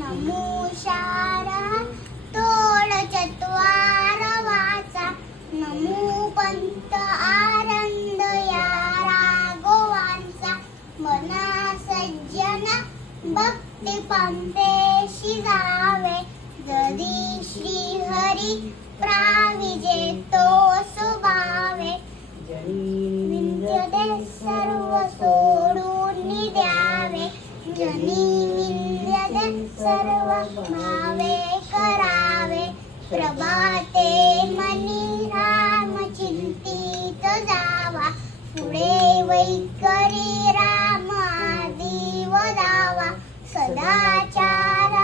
नमोशारः तोड चत्वार वाचा नमो पंत आनंद या राघवांचा मना सज्जन भक्ती पंथेशी जावे जरी श्री हरी प्राविजे तो सुभावे विंध्यते सर्व सोडून द्यावे जनी विंध्यते सर्व भावे करावे प्रभाते मनी राम चिंतित जावा पुढे वैखरी राम आदी वदावा सदाचार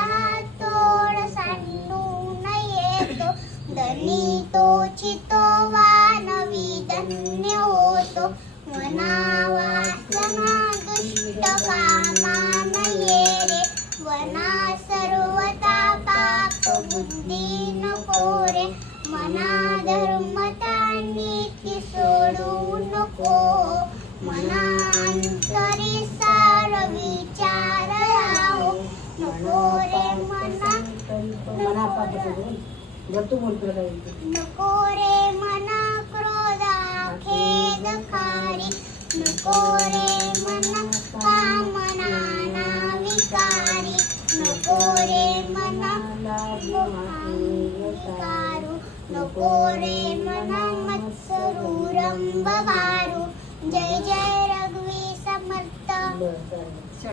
तोड सांडून येतो धनी तोचितो वानवी धन्य होतो वनावासना दुष्ट कामान येरे वना सर्वता पाप बुद्धी नको रे मना धर्मता नीती सोडू नको मना अंतरी सार विचार राहो नको रे मना नको रे मना क्रोधा खेद खारी नको रे मना कामना ना विकारी नको रे मना विकारू नको रे मना मत्सरूरंब गारू जय जय रघुवीर समर्थ